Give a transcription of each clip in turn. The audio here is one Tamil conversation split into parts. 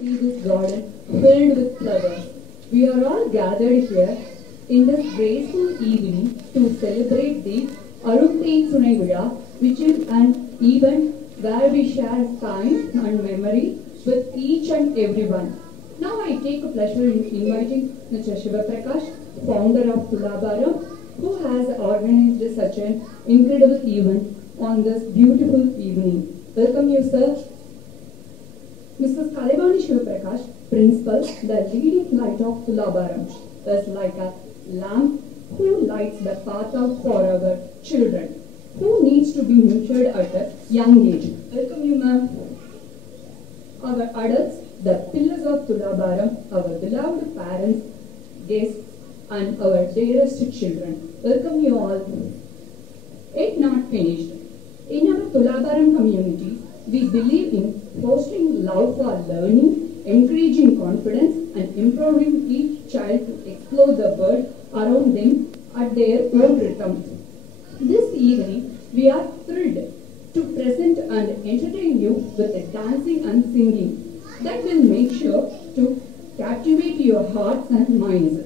See this garden filled with flowers. We are all gathered here in this graceful evening to celebrate the Arumthen Sunai Vizha, which is an event where we share time and memory with each and everyone. Now I take a pleasure in inviting Mr. Shiva Prakash, founder of Tulabharam, who has organized such an incredible event on this beautiful evening. Welcome you, sir. Mrs. Kalevani Shiva Prakash, principal, the leading light of Tulabharam, is like a lamp who lights the path out for our children, who needs to be nurtured at a young age. Welcome you, ma'am. Our adults, the pillars of Tulabharam, our beloved parents, guests, and our dearest children. Welcome you all. It not finished. In our Tulabharam community, we believe in fostering love for learning, encouraging confidence, and empowering each child to explore the world around them at their own rhythm. This evening, we are thrilled to present and entertain you with a dancing and singing that will make sure to captivate your hearts and minds.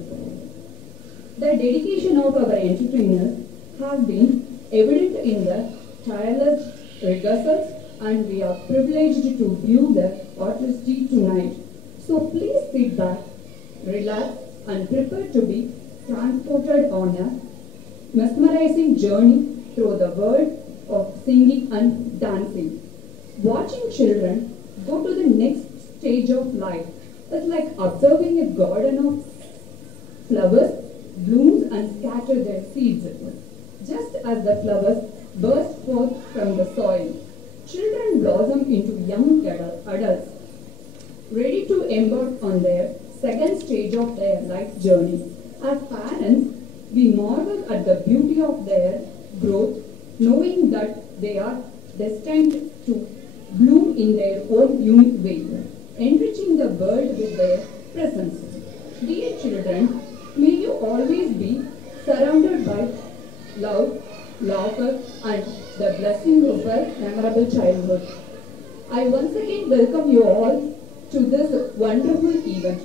The dedication of our entertainers has been evident in the tireless rehearsals, and we are privileged to view the artistry tonight. So please sit back, relax, and prepare to be transported on a mesmerizing journey through the world of singing and dancing. Watching children go to the next stage of life is like observing a garden of flowers blooms and scatter their seeds. Just as the flowers burst forth from the soil, children blossom blossom into young adults, ready to embark on their second stage of their life journey. As parents, we marvel at the beauty of their growth, knowing that they are destined to bloom in their own unique way, enriching the world with their presence. Dear children, may you always be surrounded by love, laughter, and the blessing of a memorable childhood. I once again welcome you all to this wonderful event.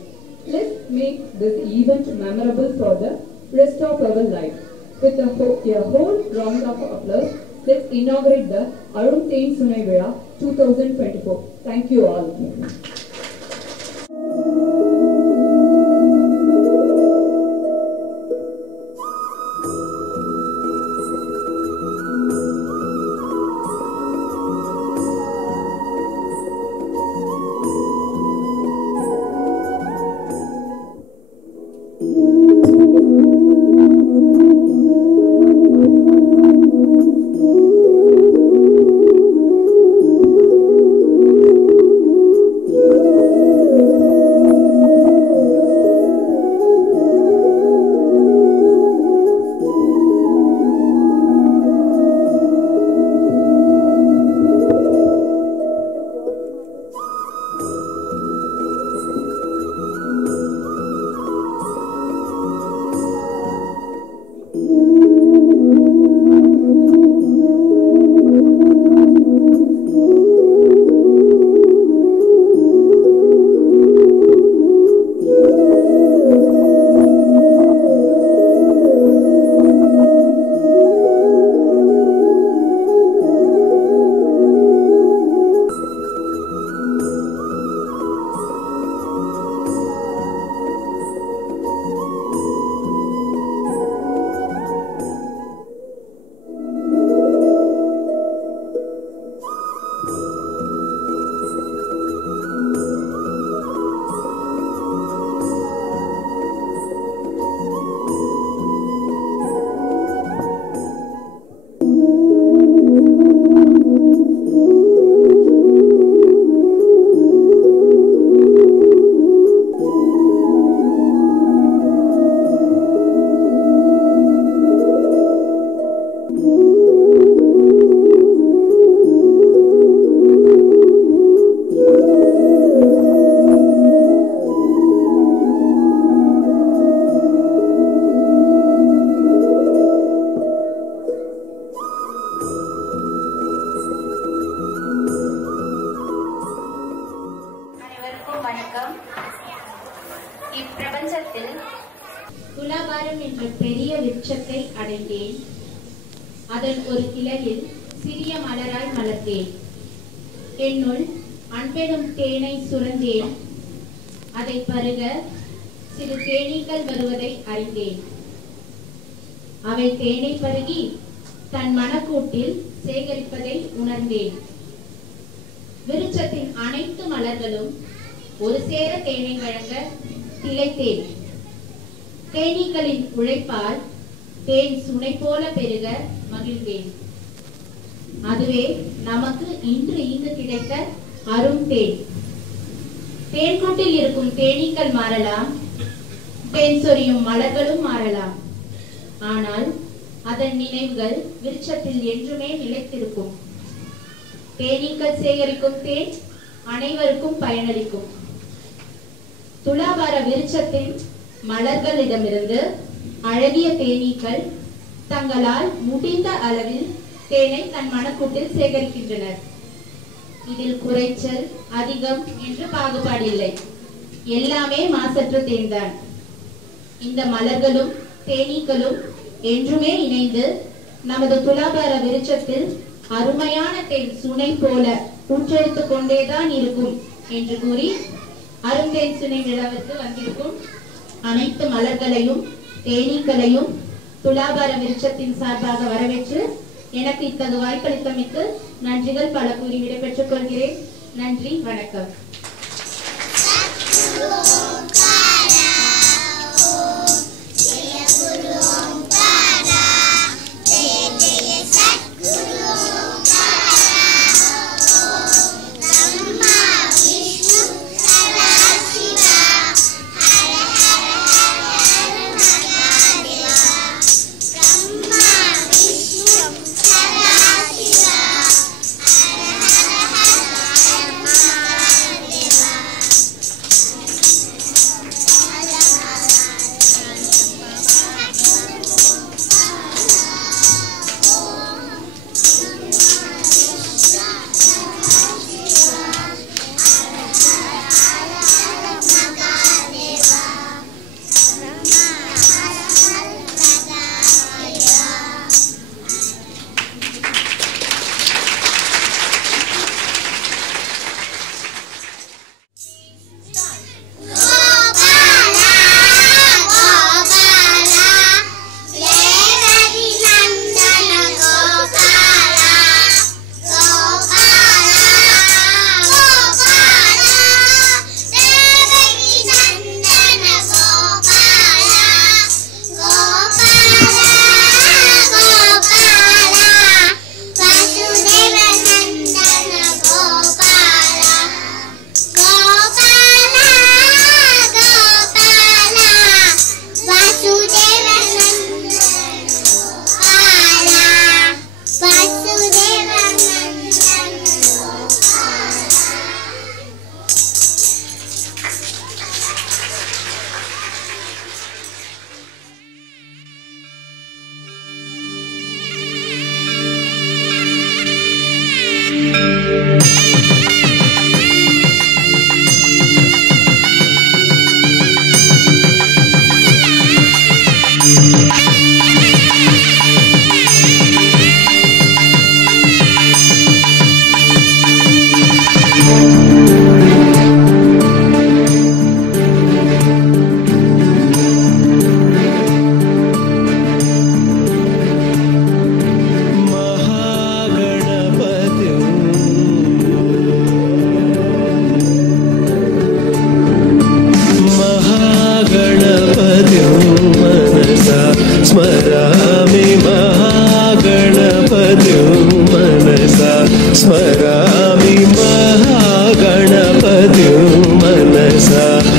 Let's make this event memorable for the rest of our life. With a whole round of applause, let's inaugurate the Arun Tain Sunai Vizha 2024. Thank you all. துலாபாரம் என்ற பெரிய விருட்சத்தை அடைந்தேன். அதன் ஒரு கிளையில் சிறிய மலராய் மலர்ந்தேன். என்னுள் அன்பெனும் தேனை சுரந்தேன். அதை பருக சிறு தேனீக்கள் வருவதை அறிந்தேன். அவை தேனை பருகி தன் மனக்கூட்டில் சேகரிப்பதை உணர்ந்தேன். விருட்சத்தின் அனைத்து மலர்களும் ஒரு சேர தேனை வழங்க திளைத்தேன். தேனீக்களின் உழைப்பால் தேன் சுனை போல பெருக மகிழ்ந்தேன். அதுவே நமக்கு இன்று இங்கு கிடைத்த அரும் தேன். தேன்கூட்டில் இருக்கும் தேனீக்கள் மாறலாம், தேன் சொரியும் மலர்களும் மாறலாம். ஆனால் அதன் நினைவுகள் விருட்சத்தில் என்றுமே நிலைத்திருக்கும். தேனீக்கள் சேகரிக்கும் தேன் அனைவருக்கும் பயனளிக்கும். துலாபார விருட்சத்தின் மலர்களிடமிருந்து அழகிய தேனீக்கள் தங்களால் முடிந்த அளவில் தேனை தன் மனக்கூட்டில் சேகரிக்கின்றனர். இதில் குறைச்சல் அதிகம் என்று பாகுபாடில்லை. எல்லாமே மாசற்ற தேன்தான். இந்த மலர்களும் தேனீக்களும் என்றுமே இணைந்து நமது துலாபார விருட்சத்தில் அருமையான தேன் சுனை போல ஊற்றெடுத்துக் கொண்டேதான் இருக்கும் என்று கூறி அருந்தேன் சுனை விழாவிற்கு வந்திருக்கும் அனைத்து மலர்களையும் தேனீக்களையும் துலாபார விருட்சத்தின் சார்பாக வரவேற்று எனக்கு இத்தகு வாய்ப்பளித்தமைக்கு நன்றிகள் பல கூறி விடைபெற்றுக் கொள்கிறேன். நன்றி, வணக்கம்.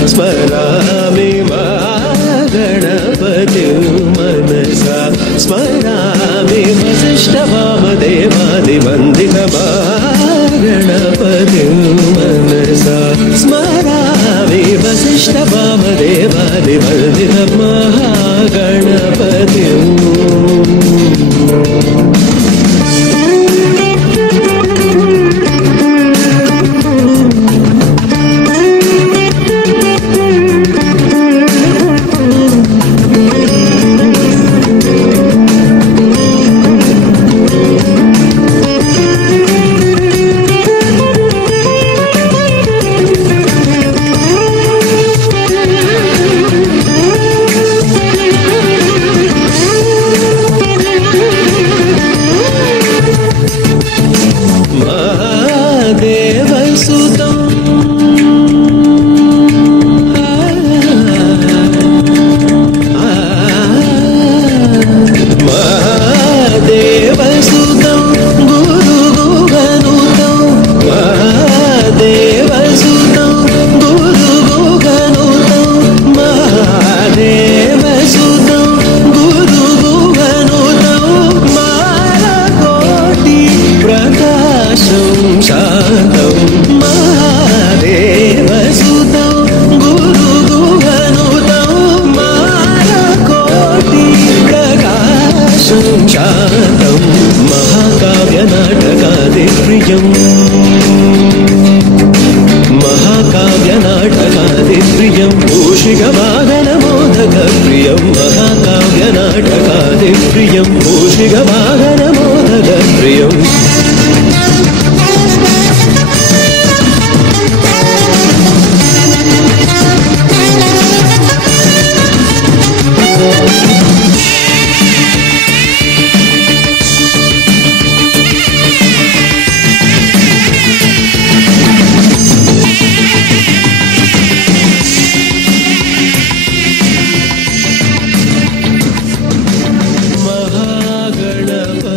स्मरामि महागणपतिं मनसा स्मरामि वसिष्ठवामदेवादिवन्दितमहागणपतिं मनसा स्मरामि वसिष्ठवामदेवादिवन्दितमहागणपतिम् महाकाव्यनाटकादिप्रियं मूषिकवाहनमोदकप्रियं महाकाव्यनाटकादिप्रियं मूषिकवाहनमोदकप्रियम् महागणपति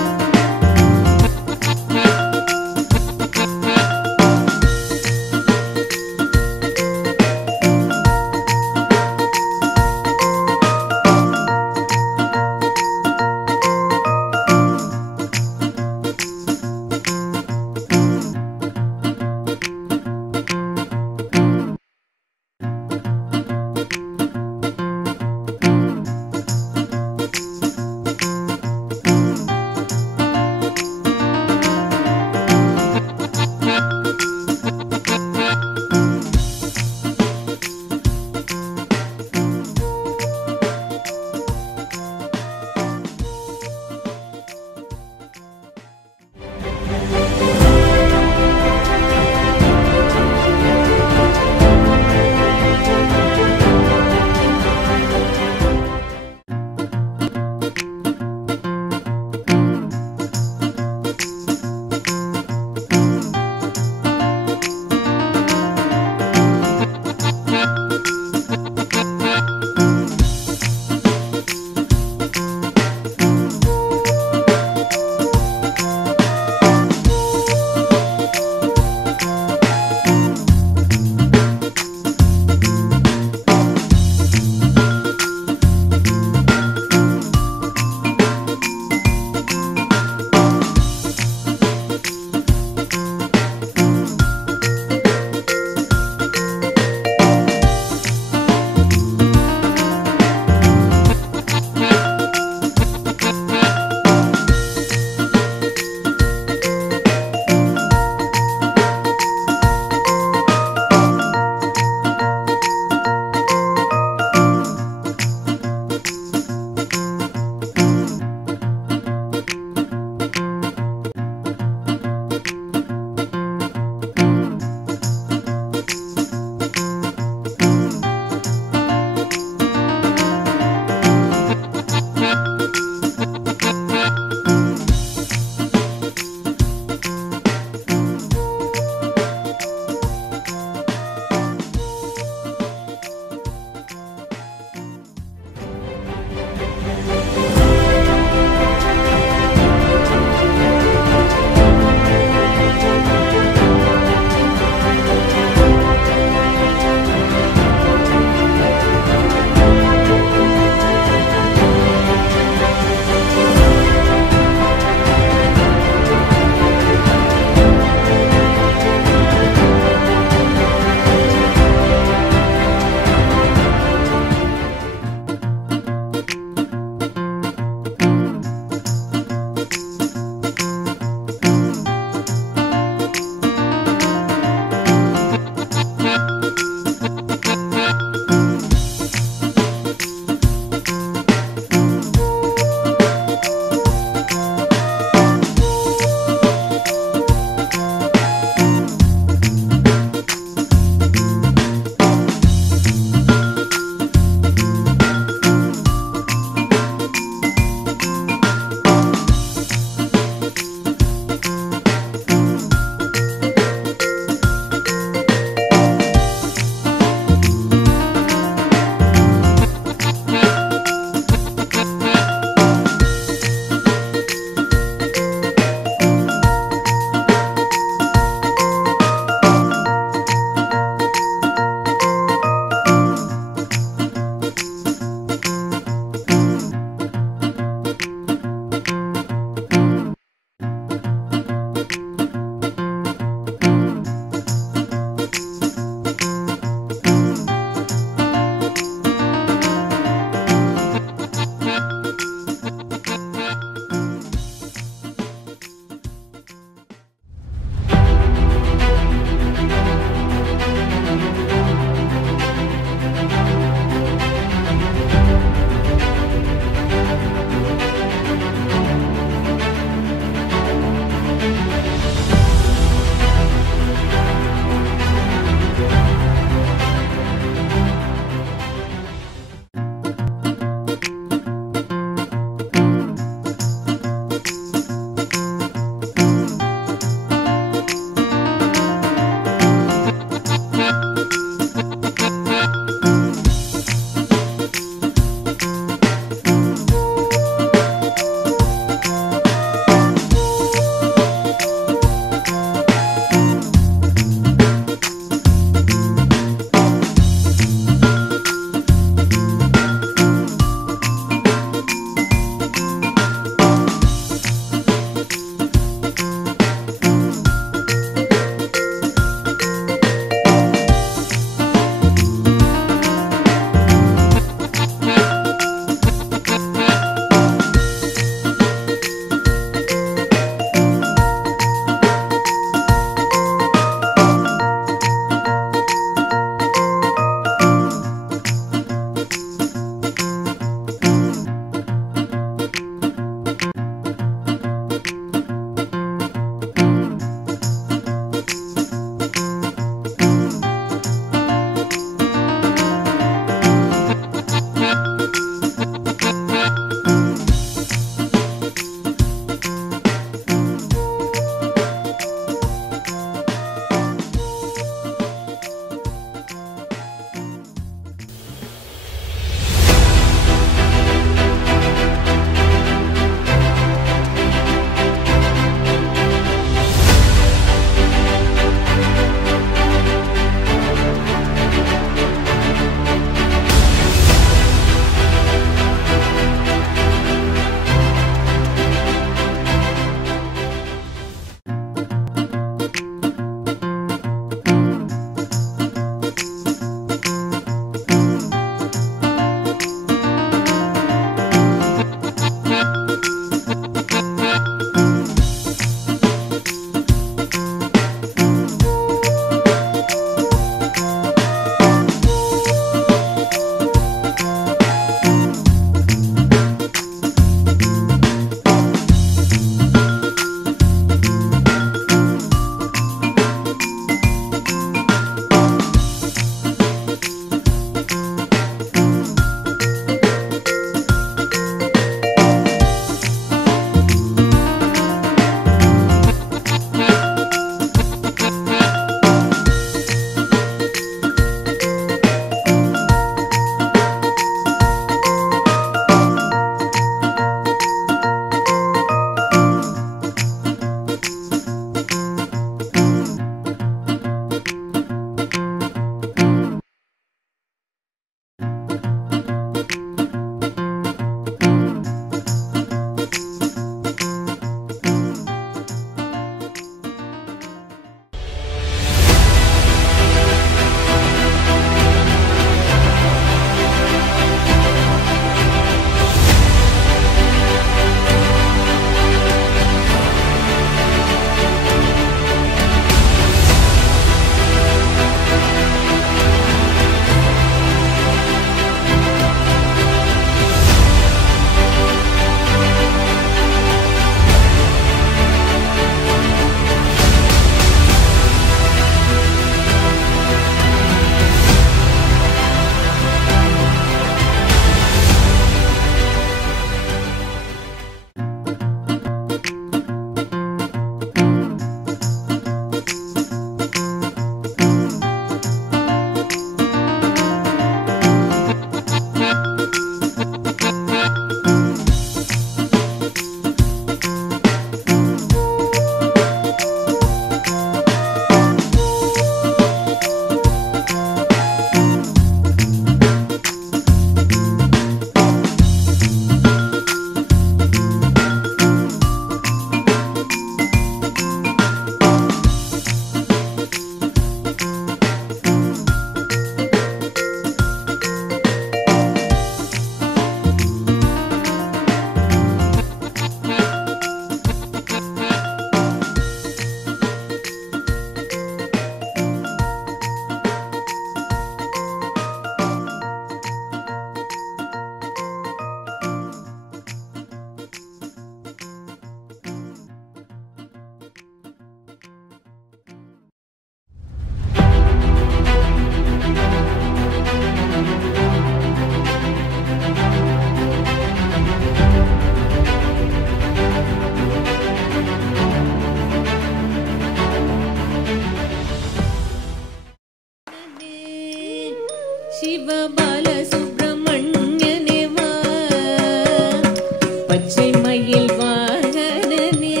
பச்சை மயில் வாகனனே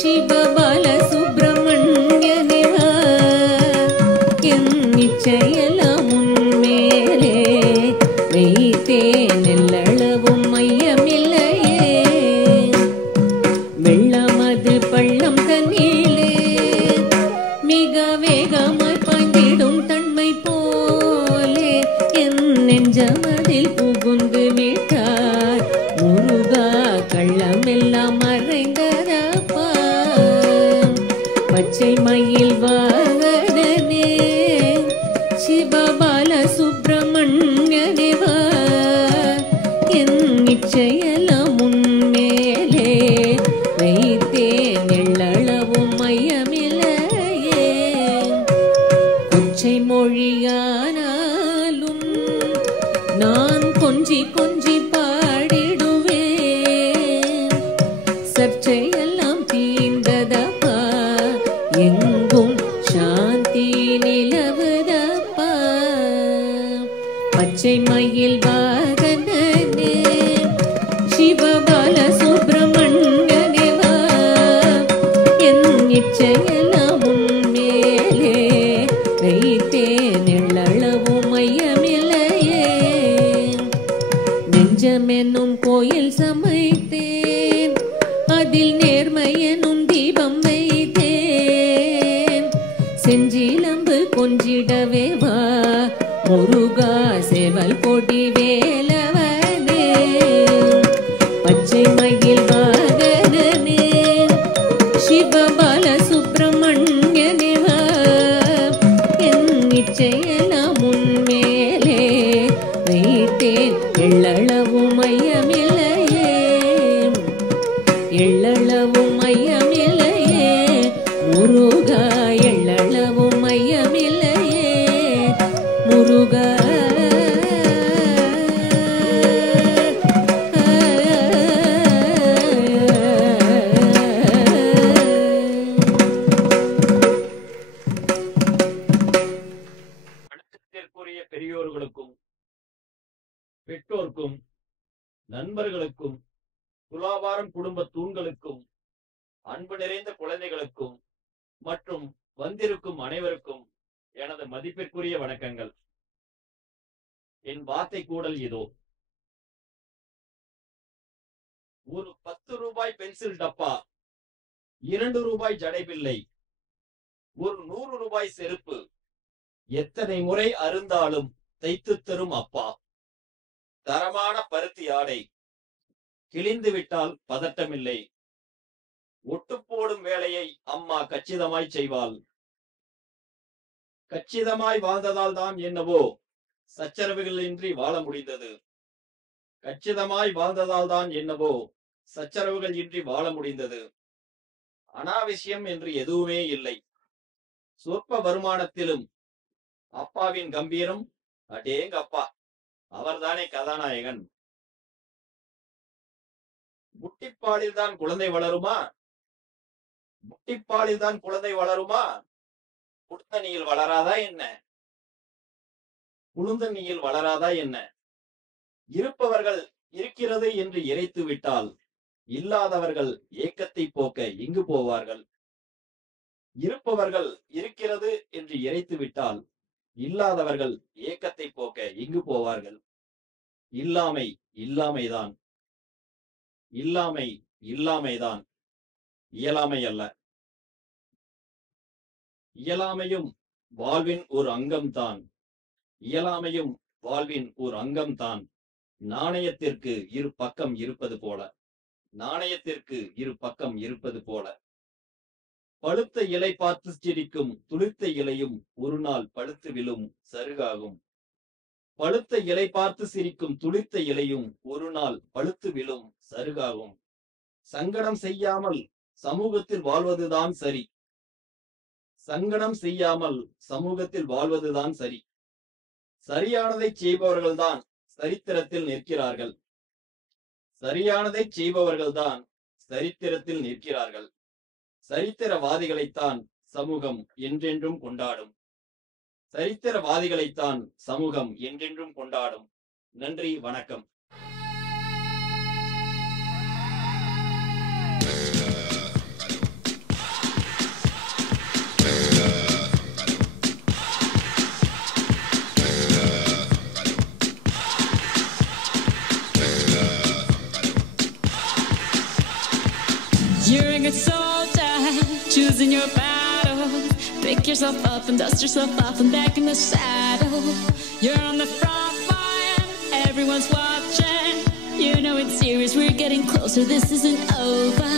சிவபால சுப்பிரமணியனே வா என் நிச்சயெல்லாம் உன்மேலே வைத்தேன் எல்லளவும் மையமில்லையே வெள்ளமது பள்ளம் தண்ணீலே மிக வேகமாய் பாய்ந்திடும் தன்மை போலே என் நெஞ்சமதில் புகுந்து விட்டார் முருகா கள்ளமெல்லாம் மறைந்ததப்பா பச்சை மயில் வாகனனே சிவபால சுப்பிரமணியனே வா என் நிச்சயெல்லாம் உன்மேலே வைத்தேன் எள்ளளவும் மையமில்லையே கொச்சை மொழியானாலும் நான் கொஞ்சி கொஞ்சி பாடிடுவேன் சர்ச்சையெல்லாம் தீர்ந்ததப்பா எங்கும் சாந்தி நிலவுதப்பா பச்சை மயில் வாகனனே சிவபால சுப்பிரமணியனே வா என் இச்சையெல்லாம் உன்மேலே வைத்தேன் எள்ளளவும் மையமில்லையே நெஞ்சமென்னும் கோயில் சமைத்தேன் அதில் நேர்மை எனும் தீபம் வைத்தேன் செஞ்சிலம்பு கொஞ்சிடவே வா முருகா சேவல் கொடி வேலவனே பச்சை மயில் வாகனனே சிவபால சுப்பிரமணியனே வா என் நிச்சயெல்லாம் உன்மேலே வைத்தேன் எள்ளளவும் மையமில்லையே எள்ளளவும் மையமில்லையே முருகா எள்ளளவும் மையமில்லையே முருகா வணக்கத்திற்குரிய பெரியோர்களுக்கும் பெற்றோர்க்கும் நண்பர்களுக்கும் துலாபாரம் குடும்ப தூண்களுக்கும் அன்பு நிறைந்த குழந்தைகளுக்கும் மற்றும் வந்திருக்கும் அனைவருக்கும் எனது மதிப்பிற்குரிய வணக்கங்கள். என் வார்த்தை கூடல் இதோ. ஒரு 10 ரூபாய் பென்சில் டப்பா, 2 ரூபாய் ஜடைபில்லை, ஒரு 100 ரூபாய் செருப்பு எத்தனை முறை அருந்தாலும் தைத்து தரும் அப்பா. தரமான பருத்தி ஆடை, கிழிந்து விட்டால் பதட்டமில்லை. ஒட்டு போடும் வேலையை அம்மா கச்சிதமாய் செய்வாள். கச்சிதமாய் வாழ்ந்ததால் தான் என்னவோ சச்சரவுகளின்றி வாழ முடிந்தது. கச்சிதமாய் வாழ்ந்ததால் தான் என்னவோ சச்சரவுகள் இன்றி வாழ முடிந்தது. அனாவசியம் என்று எதுவுமே இல்லை. சொற்ப வருமானத்திலும் அப்பாவின் கம்பீரம், அடேங்க அப்பா, அவர்தானே கதாநாயகன். முட்டிப்பாலில் தான் குழந்தை வளருமா? முட்டிப்பாலில் தான் குழந்தை வளருமா? குடுத்தணியில் வளராதா என்ன? குழுந்தணியில் வளராதா என்ன? இருப்பவர்கள் இருக்கிறது என்று இறைத்து விட்டால் இல்லாதவர்கள் ஏக்கத்தை போக்க இங்கு போவார்கள். இருப்பவர்கள் இருக்கிறது என்று இறைத்து விட்டால் இல்லாதவர்கள் ஏக்கத்தை போக்க இங்கு போவார்கள். இல்லாமை இல்லாமைதான். இல்லாமை இல்லாமைதான், இயலாமை அல்ல. இயலாமையும் வாழ்வின் ஒரு அங்கம்தான். இயலாமையும் வாழ்வின் ஒரு அங்கம்தான். நாணயத்திற்கு இரு பக்கம் இருப்பது போல. நாணயத்திற்கு இரு பக்கம் இருப்பது போல. பழுத்த இலை பார்த்து சிரிக்கும் துளிர்த்த இலையும் ஒரு நாள் பழுத்து விழும் சருகாகும். பழுத்த இலை பார்த்து சிரிக்கும் துளிர்த்த இலையும் ஒரு நாள் பழுத்து விழும் சருகாகும். சங்கடம் செய்யாமல் சமூகத்தில் வாழ்வதுதான் சரி. சங்கடம் செய்யாமல் சமூகத்தில் வாழ்வதுதான் சரி. சரியானதை செய்பவர்கள்தான் சரித்திரத்தில் நிற்கிறார்கள். சரியானதை செய்பவர்கள்தான் சரித்திரத்தில் நிற்கிறார்கள். சரித்திரவாதிகளைத்தான் சமூகம் என்றென்றும் கொண்டாடும். சரித்திரவாதிகளைத்தான் சமூகம் என்றென்றும் கொண்டாடும். நன்றி, வணக்கம். You're a good soldier, choosing your battle. Pick yourself up and dust yourself off and back in the saddle. You're on the front line, everyone's watching. You know it's serious, we're getting closer, this isn't over.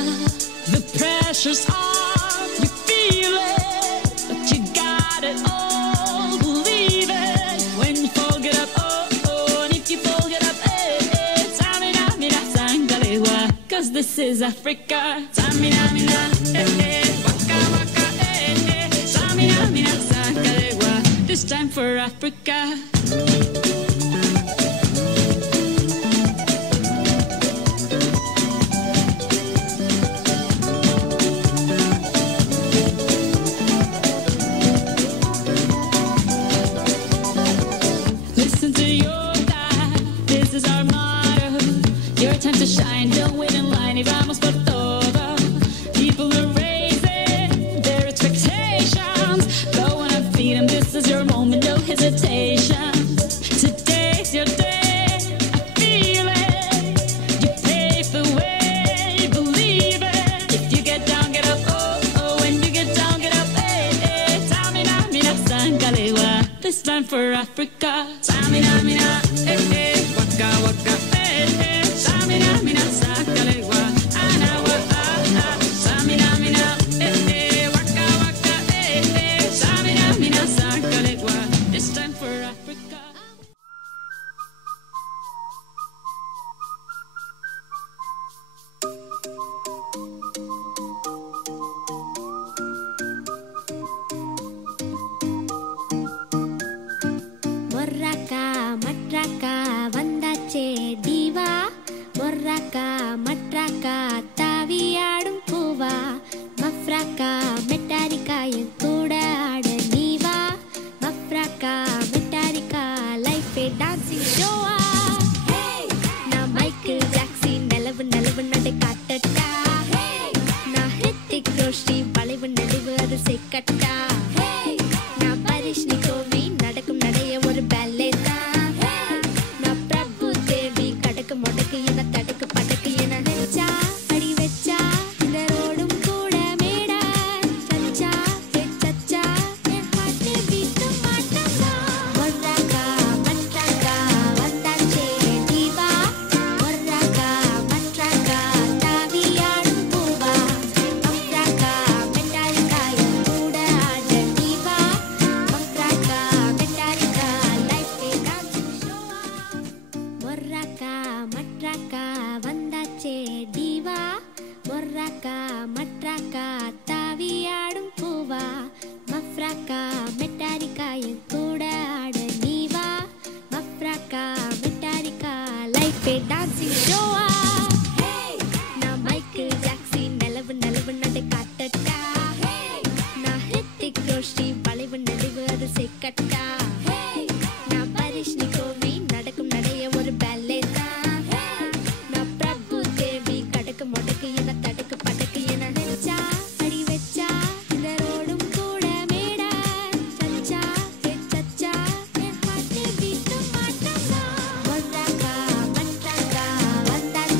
The pressure's on, you feel it, but you got it all, believe it. When you fall, get up, oh, oh, and if you fall, get up, eh, eh. Samina, mina, sangalewa, cause this is Africa. Samina, mina, eh, eh, waka, waka, eh, eh. Samina, mina, sangalewa, this time for Africa. Listen to your dad, this is our motto. Your time to shine, don't wait in line y vamos por todo. People are raising their expectations. Go on and feed them, this is your moment, no hesitation. Today's your day, I feel it. You pave the way, believe it. If you get down, get up, oh, oh. When you get down, get up, eh, eh. Samina, mina, sangalewa, this time for Africa. Samina, mina, eh, eh. Waka, waka, eh, eh. Samina, mina, sangalewa, anawa, ah, ah. Samina, mina, eh, eh. Waka, waka, eh, eh. Samina, mina, sangalewa, this time for Africa. மொர்ராக்கா மட்ராக்கா வந்தாச்சே தீவா. மொர்ராக்கா மட்ராக்கா தாவியாடும் பூவா. மஃப்ராக்கா மெட்டாரிக்கா என் கூட ஆட நீவா. மஃப்ராக்கா மெட்டாரிக்கா லைஃபே டான்சிங் ஷோவா. நான் மைக்கேல் ஜாக்சன் நிலவு நிலவு நடை காட்டட்டா. நான் ஹித்திக் ரோஷி வளைவு நடுவு அது செக்கட்டா. நான் பரிஷ்னி கோவி நடக்கும் நடைய ஒரு பேலே தான். நான் பிரபு தேவி கடக்கு முடக்கு என தடுக்கு படக்கு என நினைச்சா அடி வச்சா இந்த ரோடும் கூட மேடா. சச்சா சச்சா என் ஹார்ட் பீட் மாட்டமா. மொர்ராக்கா மட்ராக்கா வந்தாச்சே தீவா. மொர்ராக்கா மட்ராக்கா தாவியாடும் பூவா. மஃப்ராக்கா மெட்டாரிக்கா என் கூட ஆட நீவா. மஃப்ராக்கா மெட்டாரிக்கா லைஃபே டான்சிங் ஷோவா. மொர்ராக்கா மட்ராக்கா வந்தாச்சே தீவா. மொர்ராக்கா மட்ராக்கா தாவியாடும் பூவா. மஃப்ராக்கா மெட்டாரிக்கா என் கூட ஆட நீவா. மஃப்ராக்கா மெட்டாரிக்கா லைஃபே டான்சிங் ஷோவா. நான் மைக்கேல் ஜாக்சன் நிலவு நிலவு நடை காட்டட்டா. நான் ஹித்திக் ரோஷி வளைவு நடுவு அது செக்கட்டா. நான் பரிஷ்னி கோவி நடக்கும் நடைய ஒரு பேலே தான். நான் பிரபு தேவி கடக்கு முடக்கு என தடுக்கு படக்கு என நினைச்சா அடி வச்சா இந்த ரோடும் கூட மேடா. சச்சா சச்சா என் ஹார்ட் பீட் மாட்டமா. மொர்ராக்கா மட்ராக்கா வந்தாச்சே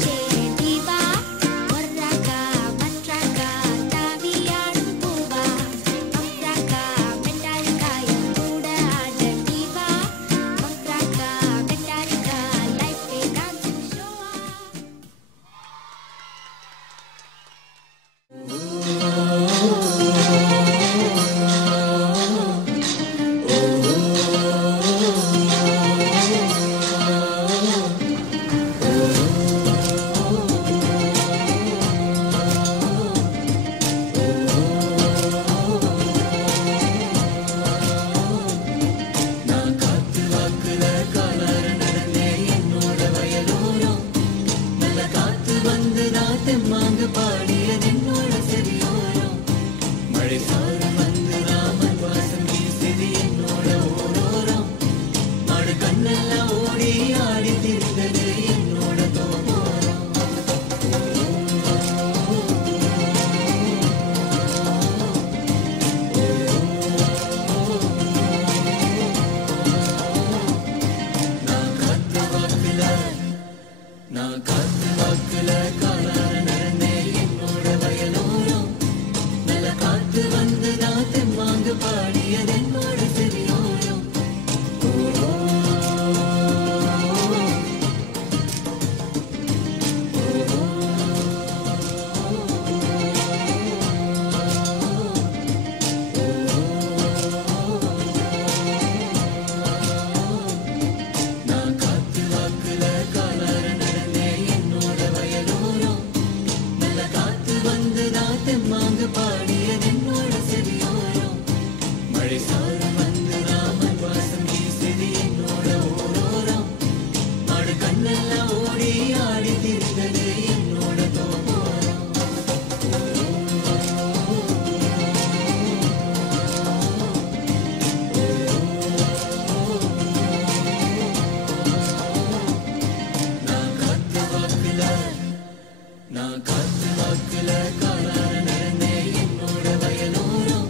நான் காத்து வாக்குல காலார நடந்தேன் என்னோட வயலோரம்.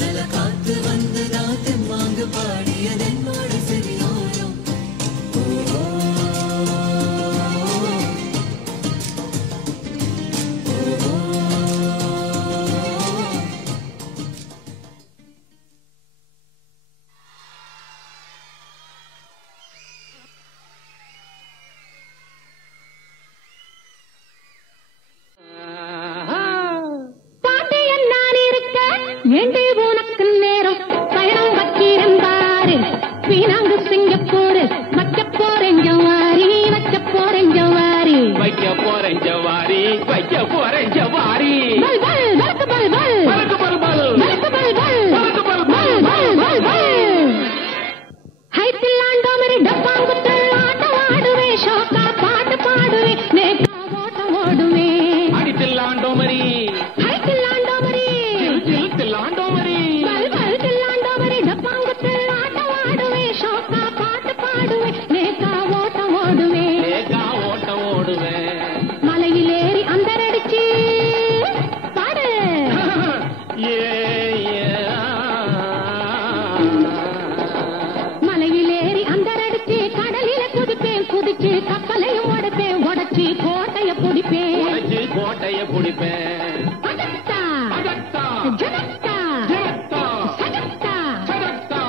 நல்ல காத்து வந்து நான் தெம்மாங்கு பாடியது என்னோட செவியோரம். ஏண்டே உனக்கு நேரம் பயணம் வச்சிருந்தாரு வீணாங்கு சிங்கப்பூர் வைக்க போறேன் ஜவாரி வைக்க போறேன் ஜவாரி வைக்க போறேன் ஜவாரி வைக்க போறேன் ஜவாரி பல் பல் பல்கு பல் பல் பல்கு பல் பல் பல்கு பல் பல் பல்கு பல் பல் பல் பல் பல் ஹைத்தில்லாண்டோ மேரி டப்பாங்குத்து ஆட்டம் ஆடுவே ஷோக்கா பாட்டு பாடுவே நேக்கா ஓட்டம் ஓடுவே அடித்தில்லாண்டோ மரி ஹைத்தில்லாண்டோ மேரி தில்லாண்டோ மரி பல் பல் தில்லாண்டோ மேரி டப்பாங்குத்து ஆட்டம் ஆடுவே ஷோக்கா பாட்டு பாடுவே நேக்கா ஓட்டம் ஓடுவே ஏகா ஓட்டம் ஓடுவேன் மலையிலேறி அந்தரடிச்சு பாடு மலையிலேறி அந்தரடிச்சு கடலில குதிப்பேன் குதிச்சு கப்பலையும் உடைப்பேன் உடைச்சு கோட்டைய பிடிப்பேன் உடைச்சு கோட்டைய பிடிப்பேன் அகத்தா அகத்தா ஜனத்தா ஜனத்தா சகத்தா சதத்தா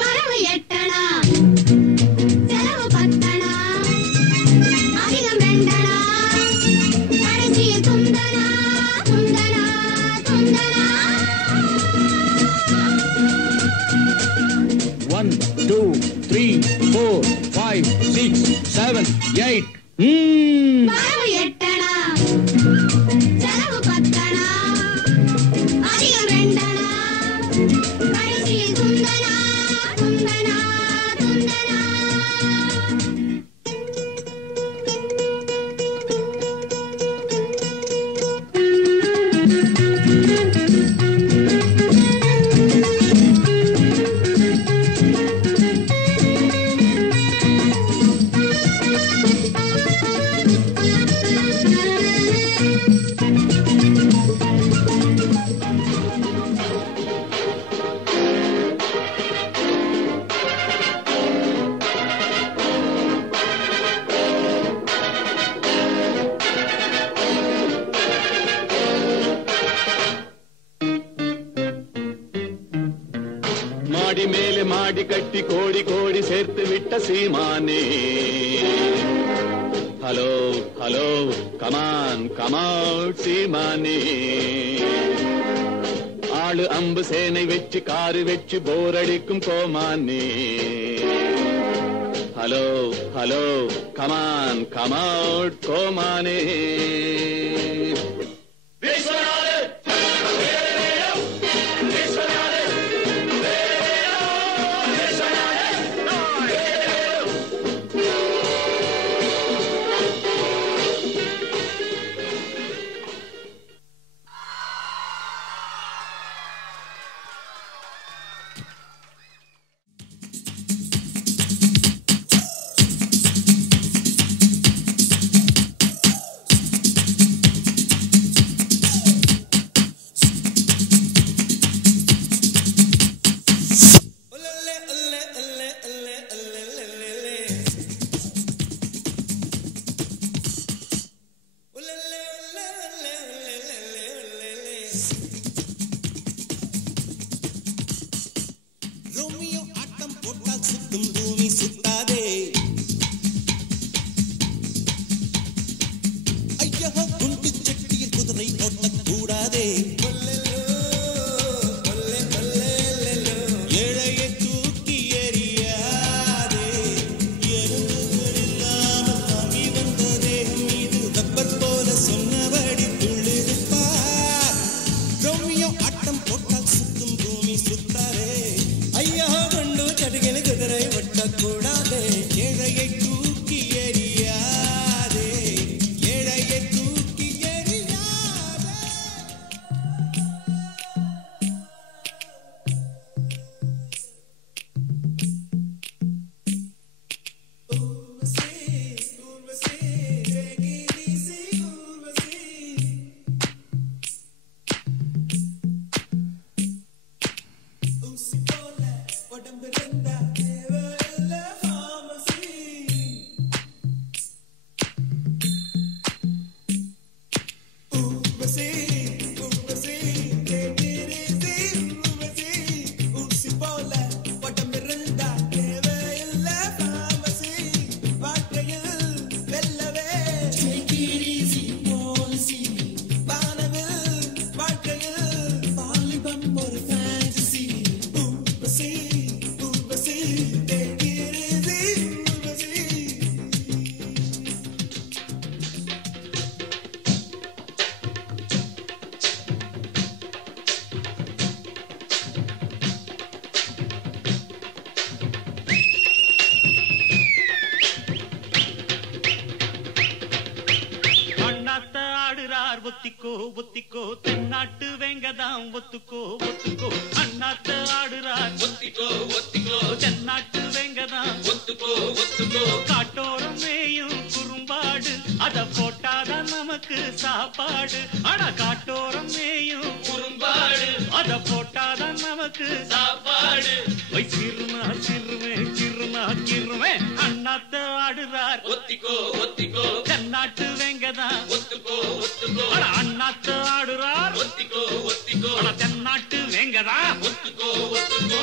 வரவு எட்டணா செலவு பத்தணா அதிகம் ரெண்டணா கடைசியில் துந்தனா துந்தனா துந்தனா 1 2 3 4 5 6 7 8. வரவு எட்டணா செலவு பத்தணா அதிகம் ரெண்டணா கடைசியில் துந்தனா துந்தனா துந்தனா மாடி மேலே மாடி கட்டி கோடி கோடி சேர்த்து விட்ட சீமானே ஹலோ ஹலோ கமான் கமவுட் சீமானே ஆளு அம்பு சேனை வச்சு காரு வச்சு போரடிக்கும் கோமானே ஹலோ ஹலோ கமான் கமவுட் கோமானே ஒத்திக்கோ ஒத்திக்கோ தென்னாட்டு வெங்கதான் ஒத்துக்கோ ஒத்துக்கோ அண்ணாத்த ஆடுறார் ஒத்திக்கோ ஒத்திக்கோ தென்னாட்டு வெங்கதான் ஒத்துக்கோ ஒத்துக்கோ காட்டோரம் மேயும் குறும்பாடு அத போட்டாதான் நமக்கு சாப்பாடு ஆனா காட்டோரம் மேயும் குறும்பாடு அத போட்டாதான் நமக்கு சாப்பாடு சிறுனா சிறுவே சிறுனா கிருவே அண்ணாத்த ஆடுறார் ஒத்திக்கோ ஒத்திக்கோ தென்னாட்டு வெங்கதான் ஒத்துக்கோ ஒத்துக்கோ அண்ணாத்த ஆடுறார் ஒத்திக்கோ ஒத்திக்கோ தென்னாட்டு வெங்கதான் ஒத்துக்கோ ஒத்துக்கோ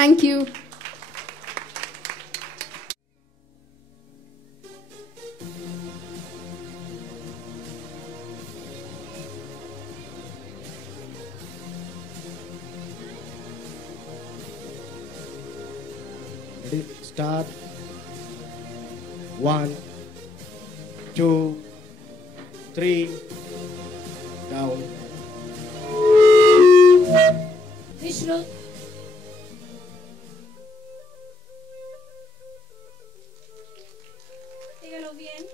Thank you. Ready? Start. 1, 2, 3. Down. Vishnu. Dígalo bien.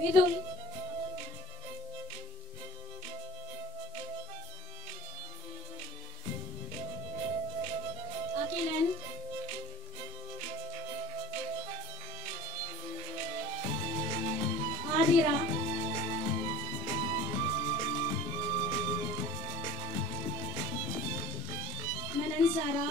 Vidun. Akilan. Adira. Manansara.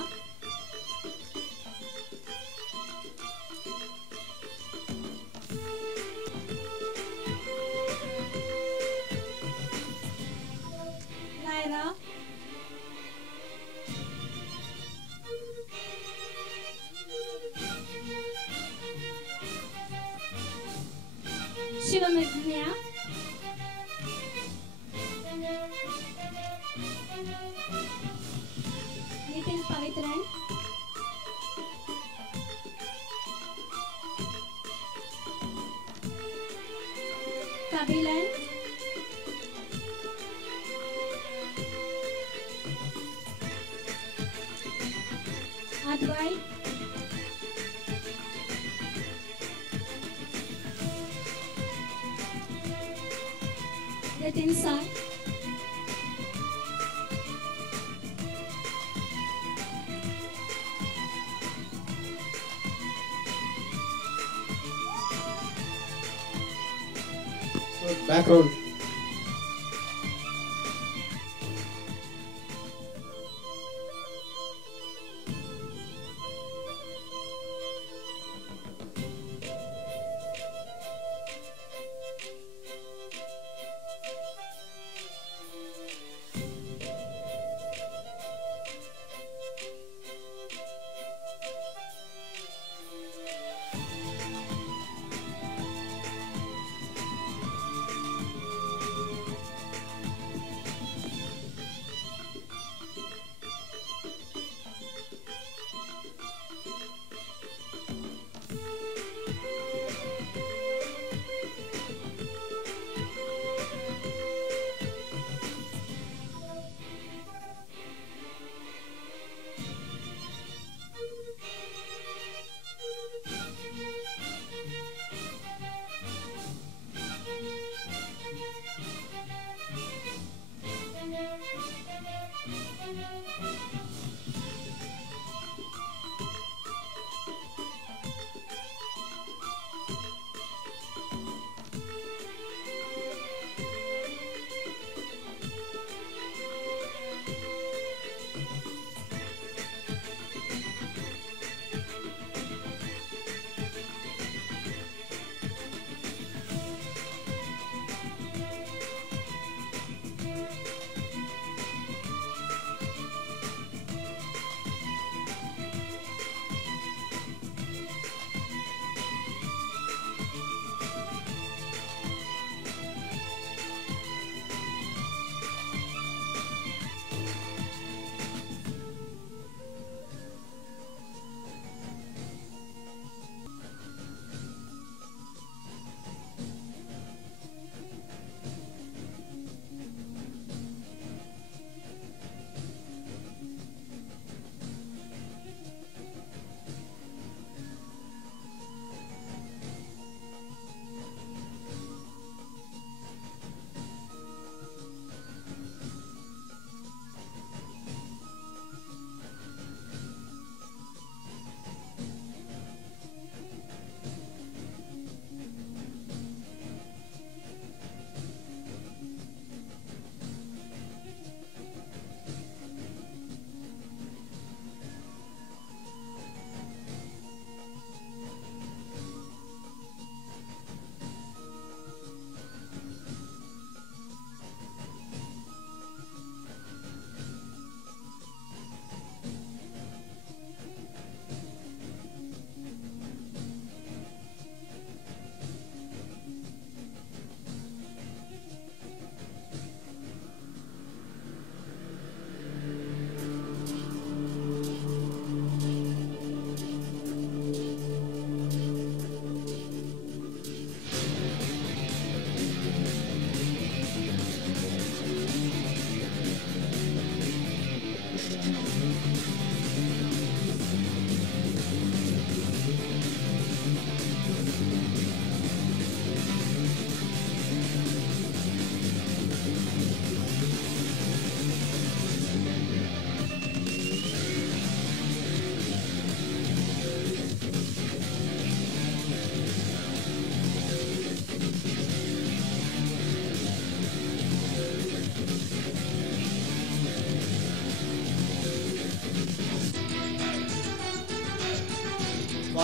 Naira. Shivamagnya. Nitin Pavitran. Kabilan. Advai. Nitin Sai. Background.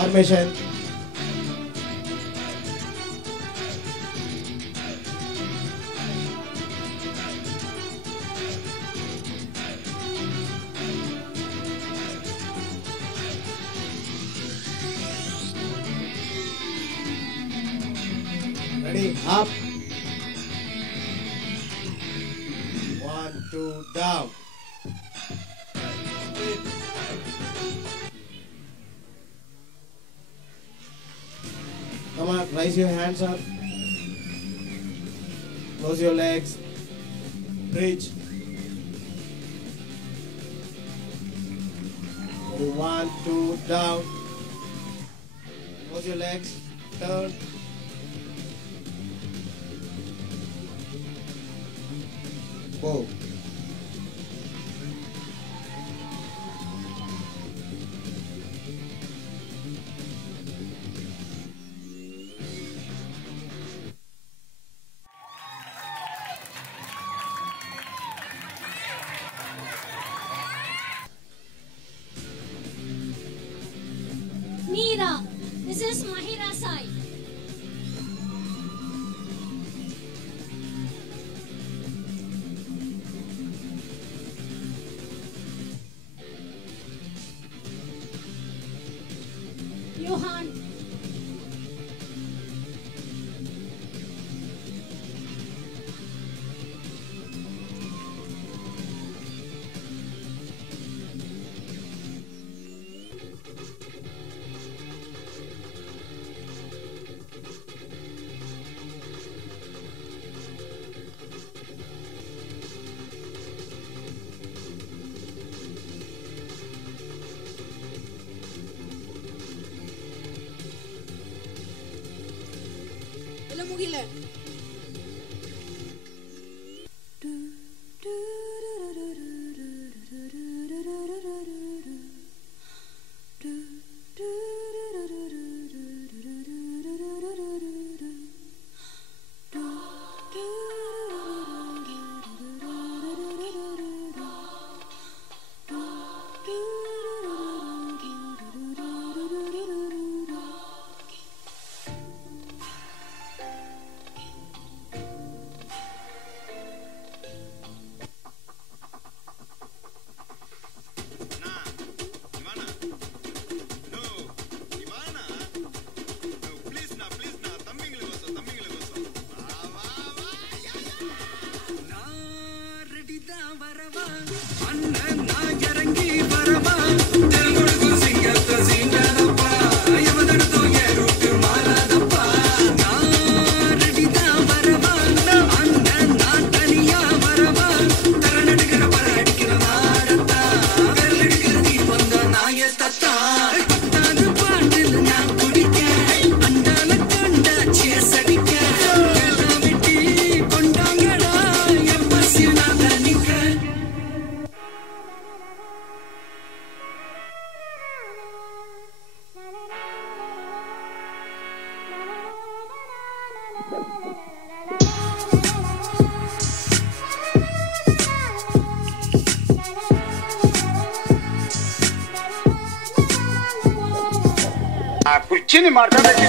Formation. Ready, up. 1, 2, down. Come on, raise your hands up. Close your legs. Bridge. 1, 2, down. Close your legs. Turn. Go. Meera, this is Mahira Sai. Johan. Mugile. ಕುರ್ಚಿನಿ ಮಾಡ್ಕೋಬೇಕು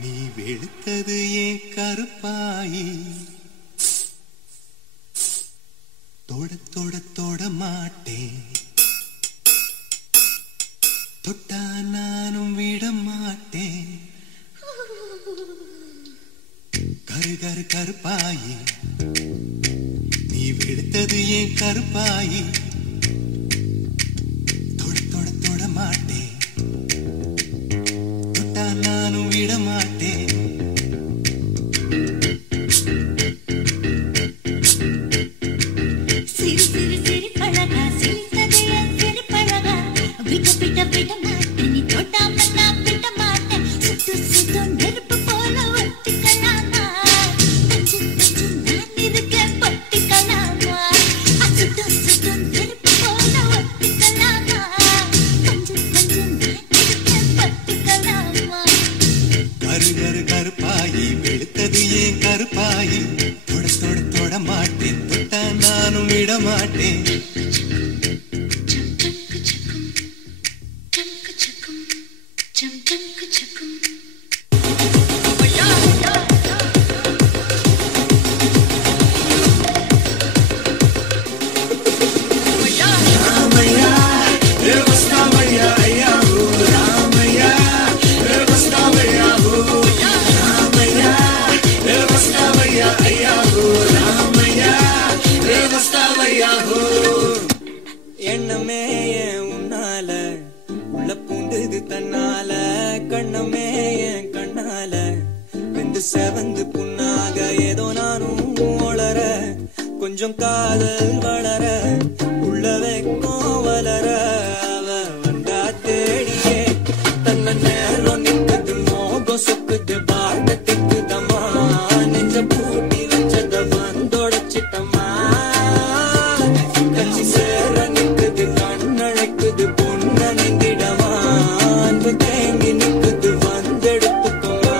நீ வெளுத்தது ஏன் கருப்பாயி தொட தொட தொட மாட்டேன் தொட்டா நானும் விட மாட்டேன் கரு கரு கருப்பாயி நீ வெளுத்தது ஏன் கருப்பாயி தொட தொட தொட மாட்டேன் நானும் விட மாட்டேன் சிறு சிறு சிறு பழகா சிரித்தது என் சிறு பழகா விட விட விட மாட்டேன் நீ தொட்டாம நான் விட மாட்டேன் சுட்டு சுட்டு நெருப்பு போல ஒட்டிக்கலாம் நானும் விடமாட்டேன். எண்ணமே உன்னால உள்ள பூண்டுது தன்னால, கண்ணமே என் கண்ணால வெந்து செவந்து புண்ணாக ஏதோ நானும் வளர, கொஞ்சம் காதல் வளர உள்ள வெக்கம் வளர, அவ வந்தா தேடியே தன்ன நேரம் நிற்குது, மோகம் சொக்குது, பாட்ட திக்குதம்மா, நெஞ்ச பூட்டி வச்சத வந்தொடச்சிட்டம்மா, கட்சி சேர நிற்குது, கண்ணழைக்குது, பொண்ண நிந்திடமா, அன்பு தேங்கி நிற்குது, வந்தெடுத்துக்கோமா.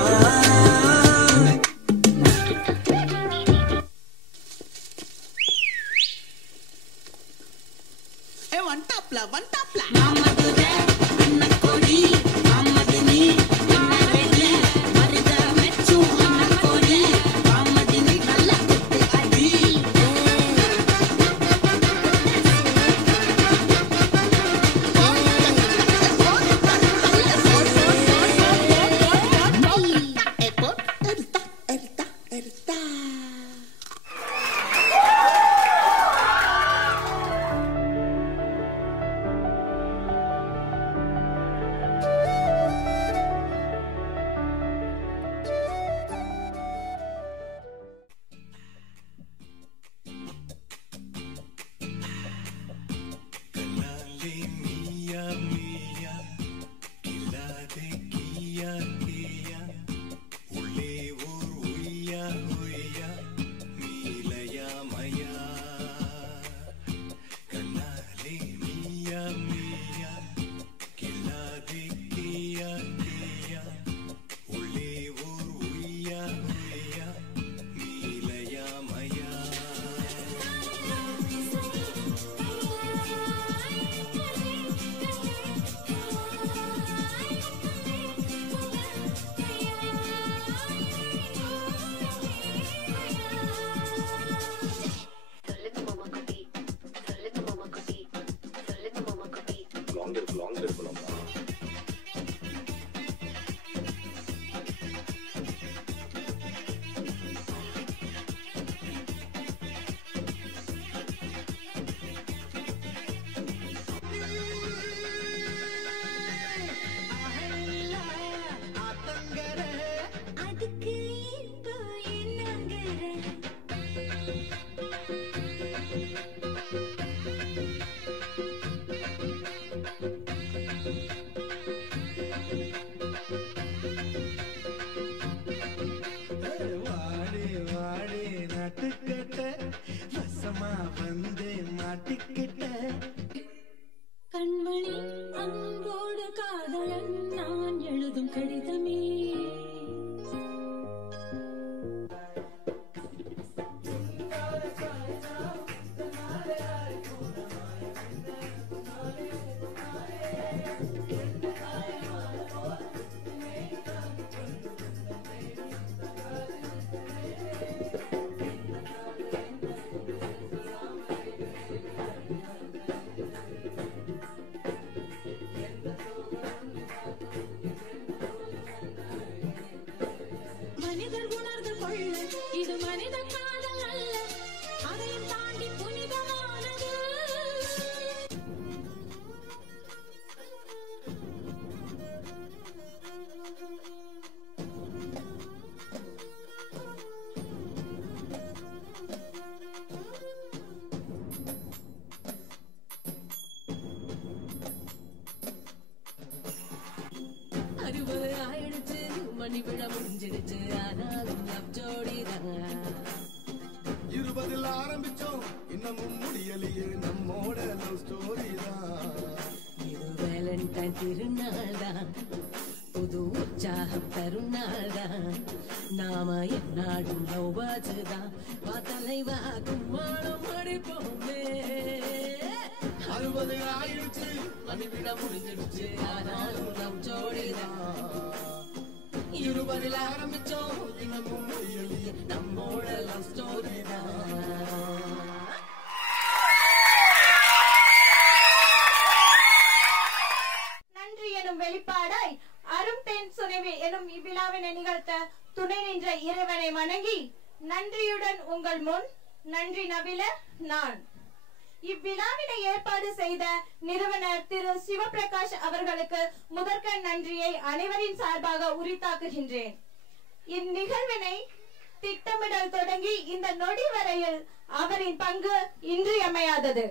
கண்மணி அன்போடு காதலன் நான் எழுதும் கடிதமே. மனிதர் உணர்ந்து கொள்ள இது மனித காதல் அல்ல, அதையும் தாண்டி புனிதமானது. அறுபது ஆயிடுச்சு, மணி விழா முடிஞ்சிடுச்சு, ஆனாலும் லவ் ஜோடிதான். 20 ஆரம்பிச்சோம், இன்னமும் முடியலையே நம்மோட லவ் ஸ்டோரி தான். இது வேலண்டைன் திருநாள் தான், புது உற்சாகம் தருநாள் தான், நாம என்னாடும் லவ் பேர்ட்ஸ் தான். வா தலைவா கும்மாளம் அடி சிரிப்போமே 60 ஆயிடுச்சு மணிவிட முடிஞ்சிடுச்சு ஆனாலும் நம் ஜோடிதான் 20 ஆரம்பிச்சோம் இன்னமும் முடியலையே நம்மோட லவ் ஸ்டோரி தான். நன்றி எனும் வெளிப்பாடாய் அரும் தேன் சுனைவி எனும் இவ்விழாவினை நிகழ்த்த துணை நின்ற இறைவனை வணங்கி நன்றியுடன் உங்கள் முன் நன்றி நவில நான் இவ்விழாவினை ஏற்பாடு செய்த நிறுவனர் திரு சிவபிரகாஷ் அவர்களுக்கு முதற்கண் நன்றியை அனைவரின் சார்பாக உரித்தாக்குகின்றேன். இந்நிகழ்வினை திட்டமிடல் தொடங்கி இந்த நொடி வரையில் அவரின் பங்கு இன்றியமையாதது.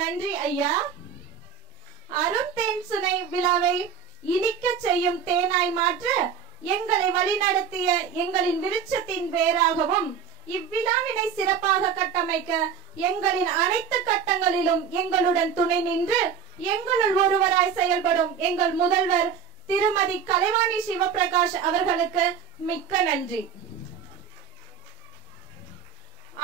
நன்றி ஐயா. அரும் தேன் சுனை விழாவை இனிக்க செய்யும் தேனாய் மாற்ற எங்களை வழிநடத்திய எங்களின் விருட்சத்தின் வேராகவும் இவ்விழாவினை சிறப்பாக கட்டமைக்க எங்களின் அனைத்து கட்டங்களிலும் எங்களுடன் துணை நின்று எங்களுள் ஒருவராய் செயல்படும் எங்கள் முதல்வர் திருமதி கலைவாணி சிவபிரகாஷ் அவர்களுக்கு மிக்க நன்றி.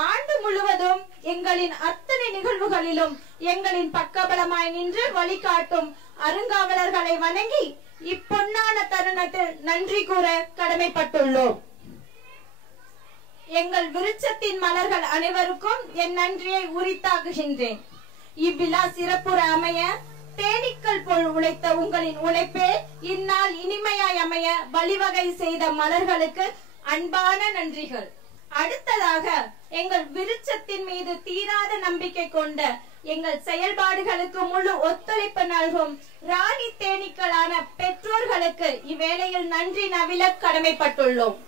ஆண்டு முழுவதும் எங்களின் அத்தனை நிகழ்வுகளிலும் எங்களின் பக்கபலமாய் நின்று வழிகாட்டும் அருங்காவலர்களை வணங்கி இப்பொன்னான தருணத்தில் நன்றி கூற கடமைப்பட்டுள்ளோம். எங்கள் விருட்சத்தின் மலர்கள் அனைவருக்கும் என் நன்றியை உரித்தாக்குகின்றேன். இவ்விழா சிறப்புற அமைய தேனீக்கள் போல் உழைத்த உங்களின் உழைப்பே இந்நாள் இனிமையாய் அமைய வழிவகை செய்த மலர்களுக்கு அன்பான நன்றிகள். அடுத்ததாக எங்கள் விருட்சத்தின் மீது தீராத நம்பிக்கை கொண்ட எங்கள் செயல்பாடுகளுக்கு முழு ஒத்துழைப்பு நல்கும் ராணி தேனீக்களான பெற்றோர்களுக்கு இவ்வேளையில் நன்றி நவில கடமைப்பட்டுள்ளோம்.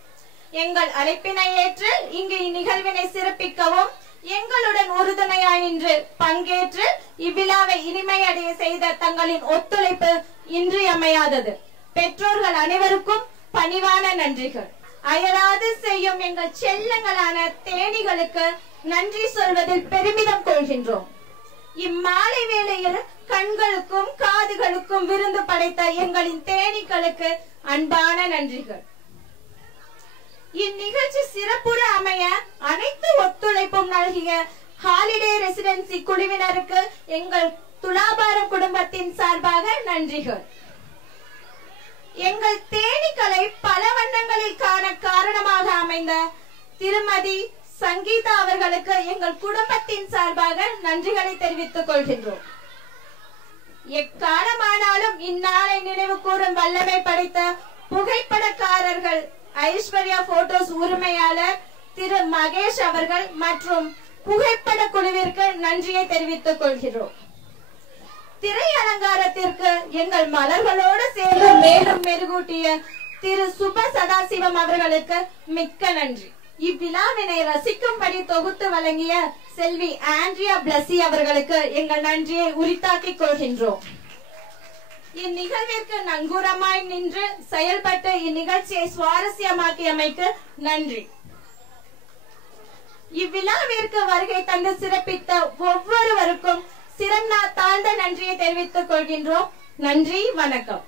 எங்கள் அழைப்பினை ஏற்று இங்கு இந்நிகழ்வினை சிறப்பிக்கவும் எங்களுடன் உறுதுணையாய் நின்று பங்கேற்று இவ்விழாவை இனிமையடைய செய்த தங்களின் ஒத்துழைப்பு இன்றியமையாதது. பெற்றோர்கள் அனைவருக்கும் பணிவான நன்றிகள். அயராது செய்யும் எங்கள் செல்லங்களான தேனிகளுக்கு நன்றி சொல்வதில் பெருமிதம் கொள்கின்றோம். இம்மாலை வேளையில் கண்களுக்கும் காதுகளுக்கும் விருந்து படைத்த எங்களின் தேனீக்களுக்கு அன்பான நன்றிகள். இந்நிகழ்ச்சி சிறப்புற அமைய அனைத்து ஒத்துழைப்பும் நல்கிய ஹாலிடே ரெசிடென்சி குழுவினருக்கு எங்கள் துலாபாரம் குடும்பத்தின் சார்பாக நன்றிகள். எங்கள் தேனீக்களை பல வண்ணங்களில் காண காரணமாக அமைந்த திருமதி சங்கீதா அவர்களுக்கு எங்கள் குடும்பத்தின் சார்பாக நன்றிகளை தெரிவித்துக் கொள்கின்றோம். எக்காலமானாலும் இந்நாளை நினைவு கூறும் வல்லமை படைத்த புகைப்படக்காரர்கள் ஐஸ்வர்யா போட்டோஸ் உரிமையாளர் திரு மகேஷ் அவர்கள் மற்றும் புகைப்பட குழுவிற்கு நன்றியை தெரிவித்துக் கொள்கிறோம். திரை அலங்காரத்திற்கு எங்கள் மலர்களோடு சேர்ந்து மேலும் மெருகூட்டிய திரு சுப சதாசிவம் அவர்களுக்கு மிக்க நன்றி. இவ்விழாவினை ரசிக்கும்படி தொகுத்து வழங்கிய செல்வி ஆண்ட்ரியா பிளஸி அவர்களுக்கு எங்கள் நன்றியை உரித்தாக்கிக் கொள்கின்றோம். இந்நிகழ்விற்கு நங்கூரமாய் நின்று செயல்பட்டு இந்நிகழ்ச்சியை சுவாரஸ்யமாக்கியமைக்கு நன்றி. இவ்விழாவிற்கு வருகை தந்து சிறப்பித்த ஒவ்வொருவருக்கும் சிறந்த தாழ்ந்த நன்றியை தெரிவித்துக் கொள்கின்றோம். நன்றி, வணக்கம்.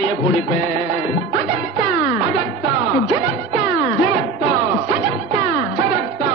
சாரைய குடிப்பேன். அதத்தா அதத்தா ஜனத்தா ஜனத்தா சதத்தா சதத்தா.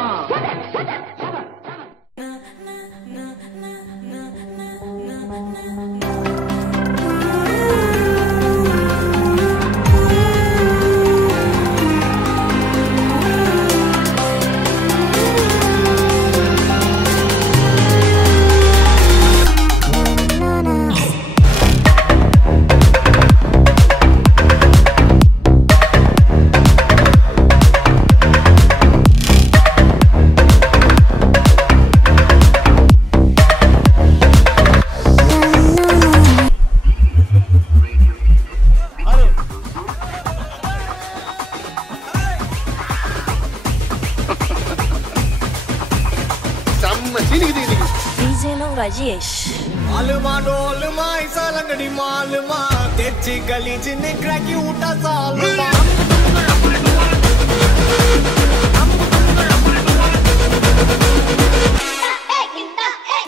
मालूमा डोलमा ऐसा लंगड़ी मालूमा तेची गली जिन्हें क्रैकी उठा सालमा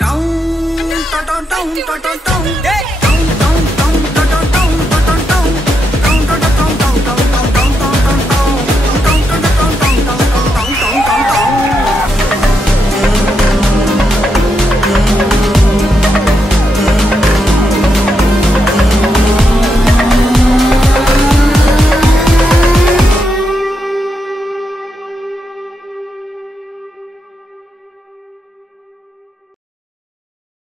town town town town town